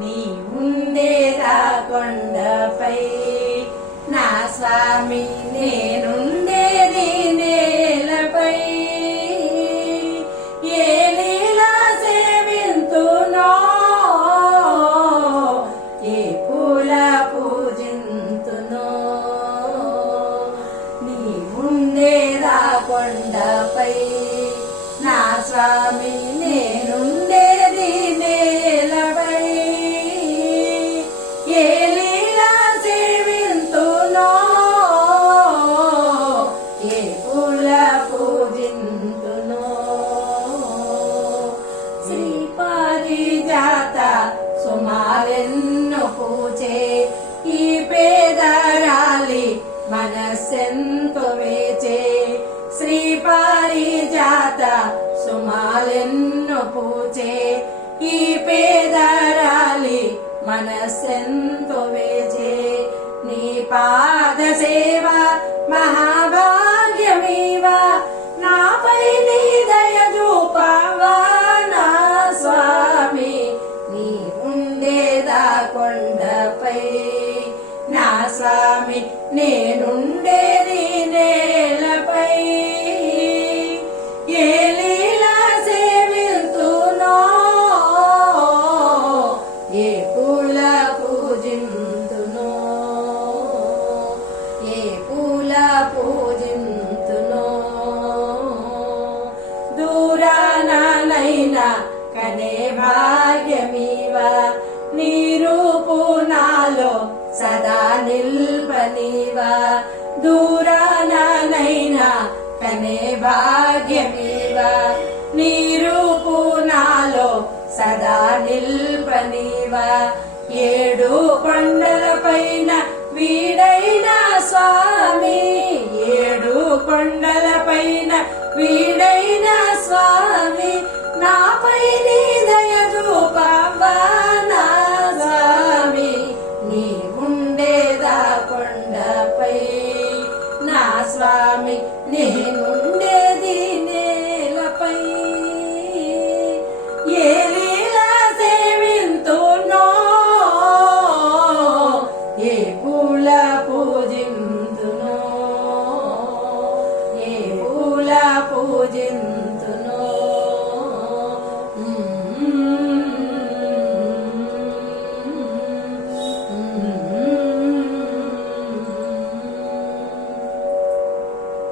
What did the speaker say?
నీ ఉండేదా కొండపై నా స్వామి నేనుండేది నేలపై ఏ లీలా సేవింతునో ఏ పూల పూజింతునో నీ ఉండేదా కొండపై నా స్వామి నేనుండేది నేలపై ఏ లీలా సేవింతునో ఏ పూల పూజింతునో శ్రీ పారిజాత సుమారెన్ను పూచే ఈ పేదరాలి మనస్సెంతో వేచే శ్రీ పారిజాత సుమాలెన్ను పూచే ఈ పేదరాలి మనస్సెంతో వేచే నీ పాద సేవ మహాభాగ్యమీవ నాపై నీ దయ చూపవా నా స్వామి నీ ఉండేదా కొండపై నా స్వామి నేనుండేది నేలపై ఏ లీలా సేవింతునో ఏ పూల పూజింతునో ఏ పూల పూజింతునో దూరానైనా కనే భాగ్యమీవ నీ రూపు నాలో సదా నిల్పనివా దూరానైనా కనే భాగ్యమీవా నీ రూపు నాలో సదా నిల్పనివా ఏడు కొండలపైన వీడైన స్వామి ఏడు కొండలపైన వీడైన స్వామి నాపై